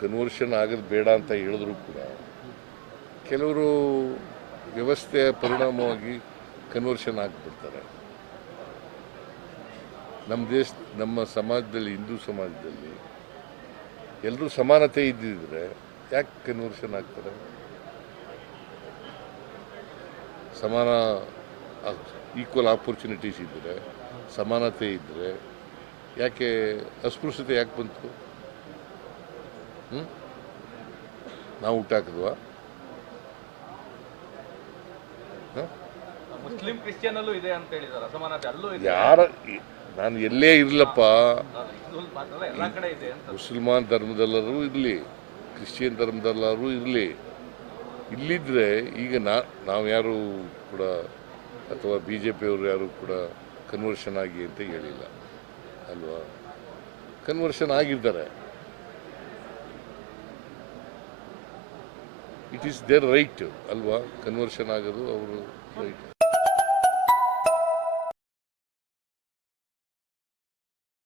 Conversion ಆಗೋದು ಬೇಡ ಅಂತ ಹೇಳಿದ್ರು ಕೂಡ ಕೆಲವರು ವ್ಯವಸ್ಥೆಯ ಪರಿಣಾಮವಾಗಿ ಕನ್ವರ್ಷನ್ ಆಗಿಬಿಡ್ತಾರೆ. ನಮ್ಮ ಸಮಾಜದಲ್ಲಿ, ಹಿಂದೂ ಸಮಾಜದಲ್ಲಿ ಎಲ್ಲರೂ ಸಮಾನತೆ ಇದ್ದಿದ್ರೆ ಯಾಕೆ ಕನ್ವರ್ಷನ್ ಆಗ್ತಾರೆ? ಸಮಾನ ಈಕ್ವಲ್ ಆಪರ್ಚುನಿಟೀಸ್ ಇದ್ದರೆ, ಸಮಾನತೆ ಇದ್ದರೆ ಯಾಕೆ ಅಸ್ಪೃಶ್ಯತೆ ಯಾಕೆ ಬಂತು? ನಾವು ಹುಟ್ಟಾಕಿದ್ವಾ? ಮುಸ್ಲಿಂ ಕ್ರಿಶ್ಚಿಯನ್ ಅಲ್ಲೂ ಇದೆ ಅಂತ ಹೇಳಿದಾರೆ, ಅಸಮಾನತೆ ಅಲ್ಲೂ ಇದೆ. ಯಾರ ನಾನು ಎಲ್ಲೇ ಇರಲಪ್ಪ, ಎಲ್ಲ ಕಡೆ ಇದೆ ಅಂತ. ಮುಸಲ್ಮಾನ್ ಧರ್ಮದಲ್ಲರೂ ಇರಲಿ, ಕ್ರಿಶ್ಚಿಯನ್ ಧರ್ಮದಲ್ಲರೂ ಇರಲಿ, ಇಲ್ಲಿದ್ದರೆ ಈಗ ನಾವು ಯಾರು ಕೂಡ ಅಥವಾ BJPಯವರು ಯಾರು ಕೂಡ ಕನ್ವರ್ಷನ್ ಆಗಿ ಅಂತ ಹೇಳಿಲ್ಲ ಅಲ್ವಾ? ಕನ್ವರ್ಷನ್ ಆಗಿದ್ದಾರೆ. ಇಟ್ ಈಸ್ ದೇರ್ ರೈಟ್ ಅಲ್ವಾ? ಕನ್ವರ್ಷನ್ ಆಗೋದು ಅವರು ರೈಟ್.